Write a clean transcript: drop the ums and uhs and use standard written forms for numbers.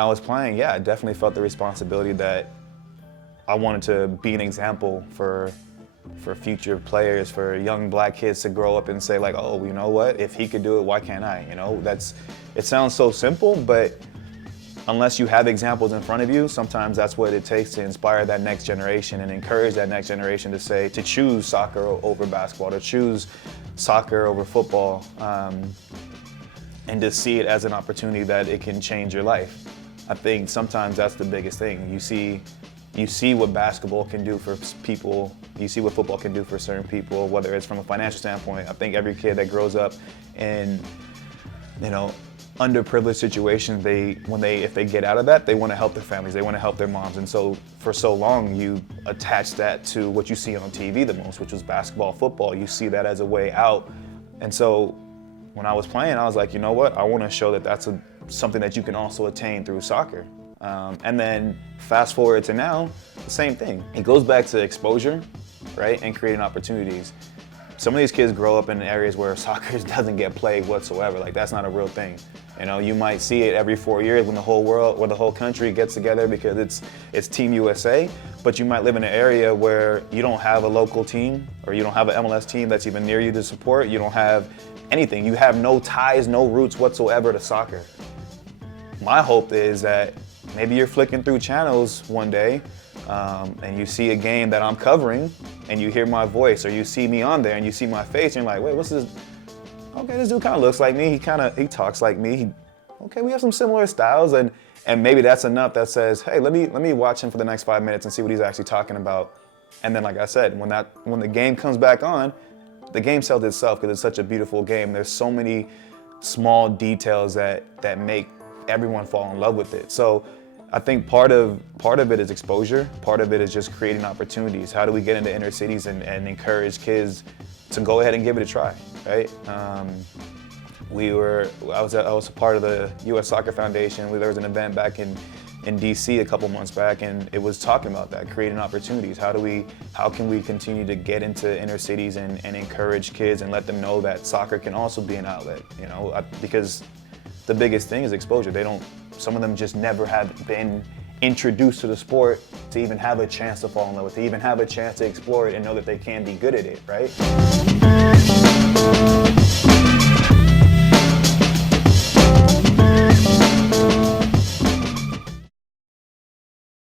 when I was playing, yeah, I definitely felt the responsibility that I wanted to be an example for future players, for young black kids to grow up and say like, oh, you know what? If he could do it, why can't I? You know, it sounds so simple, but unless you have examples in front of you, sometimes that's what it takes to inspire that next generation and encourage that next generation to choose soccer over basketball, to choose soccer over football, and to see it as an opportunity that it can change your life. I think sometimes that's the biggest thing. You see what basketball can do for people, you see what football can do for certain people, whether it's from a financial standpoint. I think every kid that grows up in, underprivileged situations, if they get out of that, they want to help their families, they want to help their moms. And so for so long, you attach that to what you see on TV the most, which was basketball, football. You see that as a way out. And so when I was playing, I was like, you know what? I want to show that that's something that you can also attain through soccer. And then fast forward to now, the same thing. It goes back to exposure, right? And creating opportunities. Some of these kids grow up in areas where soccer doesn't get played whatsoever. Like, that's not a real thing. You might see it every 4 years when the whole world or the whole country gets together because it's Team USA, but you might live in an area where you don't have a local team or you don't have an MLS team that's even near you to support. You don't have anything. You have no ties, no roots whatsoever to soccer. My hope is that maybe you're flicking through channels one day and you see a game that I'm covering and you hear my voice, or you see me on there and you see my face and you're like, wait, what's this? Okay, this dude kind of looks like me. He talks like me. Okay, we have some similar styles, and maybe that's enough that says, hey, let me watch him for the next 5 minutes and see what he's actually talking about. And then, like I said, when the game comes back on, the game sells itself because it's such a beautiful game. There's so many small details that make everyone fall in love with it. So I think part of it is exposure. Part of it is just creating opportunities. How do we get into inner cities and encourage kids to go ahead and give it a try, right? I was a part of the U.S. Soccer Foundation. There was an event back in DC a couple months back, and it was talking about that, creating opportunities. How can we continue to get into inner cities and encourage kids and let them know that soccer can also be an outlet, because the biggest thing is exposure. Some of them just never have been introduced to the sport to even have a chance to fall in love with it, to even have a chance to explore it and know that they can be good at it, right?